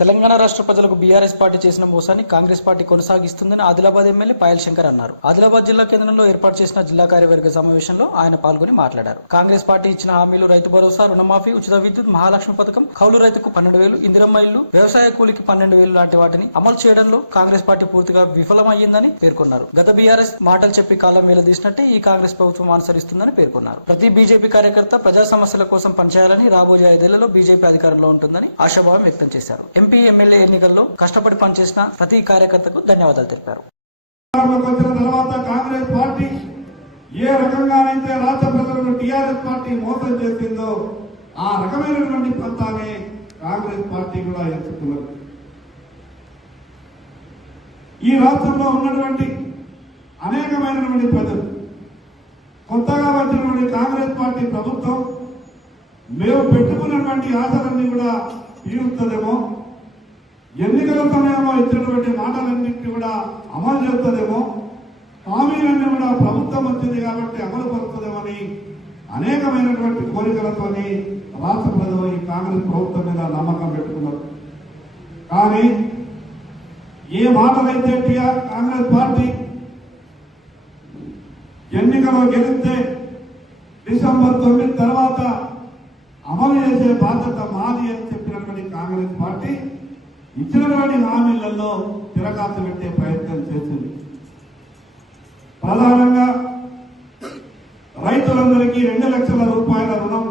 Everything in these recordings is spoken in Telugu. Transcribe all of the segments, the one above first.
తెలంగాణ రాష్ట్ర ప్రజలకు బీఆర్ఎస్ పార్టీ చేసిన మోసాన్ని కాంగ్రెస్ పార్టీ కొనసాగిస్తుందని ఆదిలాబాద్ ఎమ్మెల్యే పాయల్ శంకర్ అన్నారు. ఆదిలాబాద్ జిల్లా కేంద్రంలో ఏర్పాటు చేసిన జిల్లా కార్యవర్గ సమావేశంలో ఆయన పాల్గొని మాట్లాడారు. కాంగ్రెస్ పార్టీ ఇచ్చిన హామీలు రైతు భరోసా, రుణమాఫీ, ఉచిత విద్యుత్, మహాలక్ష్మి పథకం, కౌలు రైతుకు 12,000, ఇందిరమ్మ ఇల్లు, వ్యవసాయ కూలికి 12,000 లాంటి వాటిని అమలు చేయడంలో కాంగ్రెస్ పార్టీ పూర్తిగా విఫలమయ్యిందని పేర్కొన్నారు. గత బీఆర్ఎస్ మాటలు చెప్పి కాలం వేలదీసినట్టే ఈ కాంగ్రెస్ ప్రభుత్వం అనుసరిస్తుందని పేర్కొన్నారు. ప్రతి బీజేపీ కార్యకర్త ప్రజా సమస్యల కోసం పనిచేయాలని, రాబోయే 5 ఏళ్లలో బీజేపీ అధికారంలో ఉంటుందని ఆశాభావం వ్యక్తం చేశారు. ఎంపీ, ఎమ్మెల్యే ఎన్నికల్లో కష్టపడి పనిచేసిన ప్రతి కార్యకర్తకు ధన్యవాదాలు తెలిపారు. కాంగ్రెస్ పార్టీ ఏ రకంగానైతే రాష్ట్ర ప్రజలను టీఆర్ఎస్ పార్టీ మోసం చేసిందో ఆ రకమైనటువంటి పంతాన్ని కాంగ్రెస్ పార్టీ కూడా ఎంచుకున్నది. ఈ రాష్ట్రంలో ఉన్నటువంటి అనేకమైనటువంటి ప్రజలు కొత్తగా వచ్చినటువంటి కాంగ్రెస్ పార్టీ ప్రభుత్వం మేము పెట్టుకున్నటువంటి ఆశలన్నీ కూడా తీరుస్తుందేమో, ఎన్నికల సమయంలో ఇచ్చినటువంటి మాటలన్నింటినీ కూడా అమలు చేస్తుందేమో, హామీలన్నీ కూడా ప్రభుత్వం వచ్చింది కాబట్టి అమలు పరుస్తుందేమని అనేకమైనటువంటి కోరికలతో రాష్ట్ర ప్రజలు ఈ కాంగ్రెస్ ప్రభుత్వం మీద నమ్మకం పెట్టుకున్నారు. కానీ ఏ మాటలైతే కాంగ్రెస్ పార్టీ ఎన్నికలో గెలిస్తే డిసెంబర్ 9 తర్వాత అమలు చేసే బాధ్యత మాది అని చెప్పినటువంటి కాంగ్రెస్ పార్టీ ఇచ్చినటువంటి హామీలలో తిరగాసు పెట్టే ప్రయత్నం చేసింది. ప్రధానంగా రైతులందరికీ 2 లక్షల రూపాయల రుణం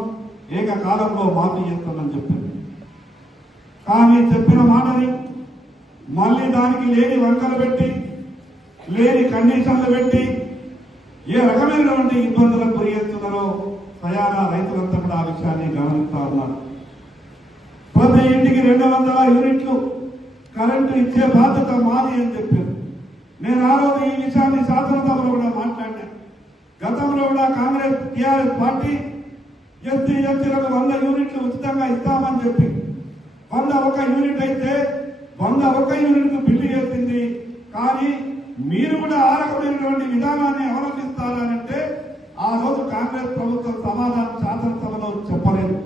ఏకకాలంలో మాఫీ చేస్తామని చెప్పింది. కానీ చెప్పిన మాటని మళ్ళీ దానికి లేని వంకలు పెట్టి, లేని కండిషన్లు పెట్టి ఏ రకమైనటువంటి ఇబ్బందులకు గురి చేస్తున్నారో స్వయానా రైతులంతా కూడా ఆ విషయాన్ని గమనిస్తా ఉన్నారు. ప్రతి ఇంటికి 200 యూనిట్లు కరెంటు ఇచ్చే బాధ్యత మాది అని చెప్పారు. నేను ఆ రోజు ఈ విషయాన్ని శాసనసభలో కూడా మాట్లాడినా. గతంలో కూడా కాంగ్రెస్ టీఆర్ఎస్ పార్టీ ఎస్సీ ఎస్టీలకు 100 యూనిట్లు ఉచితంగా ఇస్తామని చెప్పి 101 యూనిట్ అయితే 101 యూనిట్కు బిల్లు చేసింది. కానీ మీరు కూడా ఆ రకమైనటువంటి విధానాన్ని అవలంబిస్తారంటే ఆ రోజు కాంగ్రెస్ ప్రభుత్వం సమాధానం శాసనసభలో చెప్పలేదు.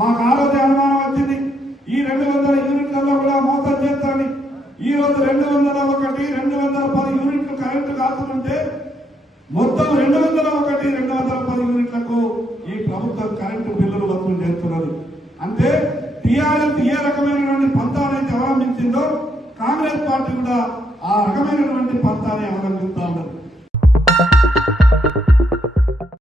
మాకు ఆ రోజు అనుమానం వచ్చింది, ఈ 200 యూనిట్లలో కూడా మోసం చేస్తారని. ఈ రోజు 201, 210 యూనిట్లు కరెంటు కాస్తుంటే మొత్తం 201, 210 యూనిట్లకు ఈ ప్రభుత్వం కరెంటు బిల్లులు వసూలు చేస్తున్నది. అంటే టీఆర్ఎస్ ఏ రకమైనటువంటి పంతానైతే అవలంబించిందో కాంగ్రెస్ పార్టీ కూడా ఆ రకమైనటువంటి పంతాన్ని అవలంబిస్తా ఉన్నది.